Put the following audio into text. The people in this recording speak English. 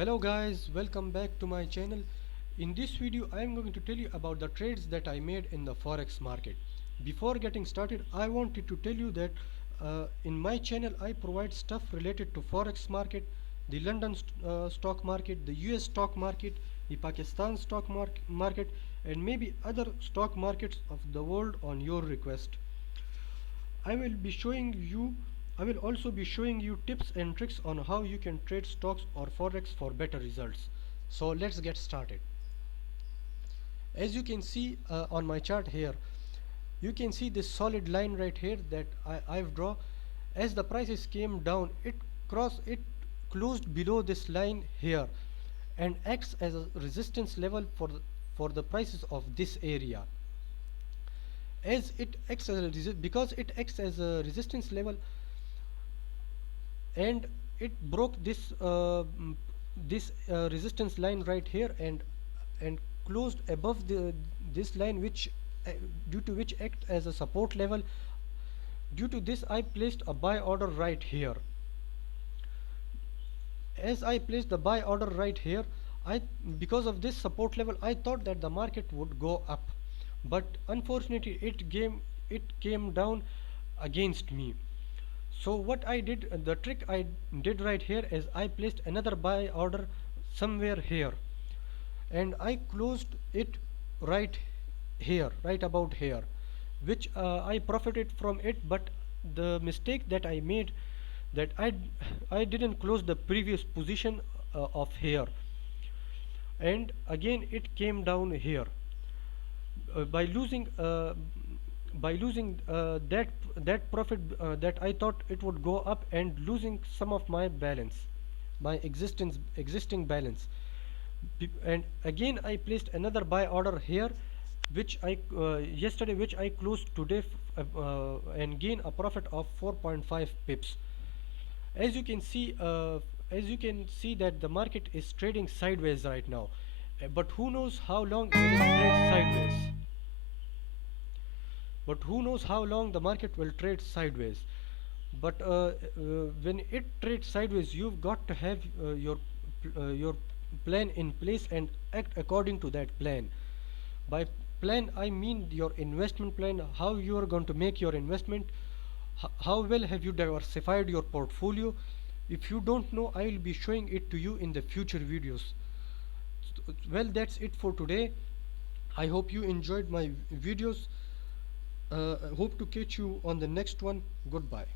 Hello guys, welcome back to my channel. In this video I am going to tell you about the trades that I made in the forex market. Before getting started, I wanted to tell you that in my channel I provide stuff related to forex market, the London stock market, the US stock market, the Pakistan stock market, and maybe other stock markets of the world on your request. I will be showing you I will also be showing you tips and tricks on how you can trade stocks or forex for better results. So let's get started. As you can see on my chart here, you can see this solid line right here that I've drawn. As the prices came down, it closed below this line here and acts as a resistance level for the prices of this area. As it acts as a because it acts as a resistance level, and it broke this resistance line right here and closed above this line, which due to which act as a support level. Due to this, I placed a buy order right here. As I placed the buy order right here, because of this support level, I thought that the market would go up, but unfortunately it came down against me. So what I did, the trick I did right here is I placed another buy order somewhere here, and I closed it right here, right about here, which I profited from it. But the mistake that I made, that I didn't close the previous position of here, and again it came down here. By losing that profit that I thought it would go up, and losing some of my balance, my existing balance. And again I placed another buy order here, which I yesterday, which I closed today, and gain a profit of 4.5 pips. As you can see, that the market is trading sideways right now. But who knows how long it will trade sideways. But who knows how long the market will trade sideways. But when it trades sideways, you've got to have your plan in place and act according to that plan. By plan, I mean your investment plan, how you are going to make your investment, how well have you diversified your portfolio. If you don't know, I will be showing it to you in the future videos. Well, that's it for today. I hope you enjoyed my videos. Hope to catch you on the next one. Goodbye.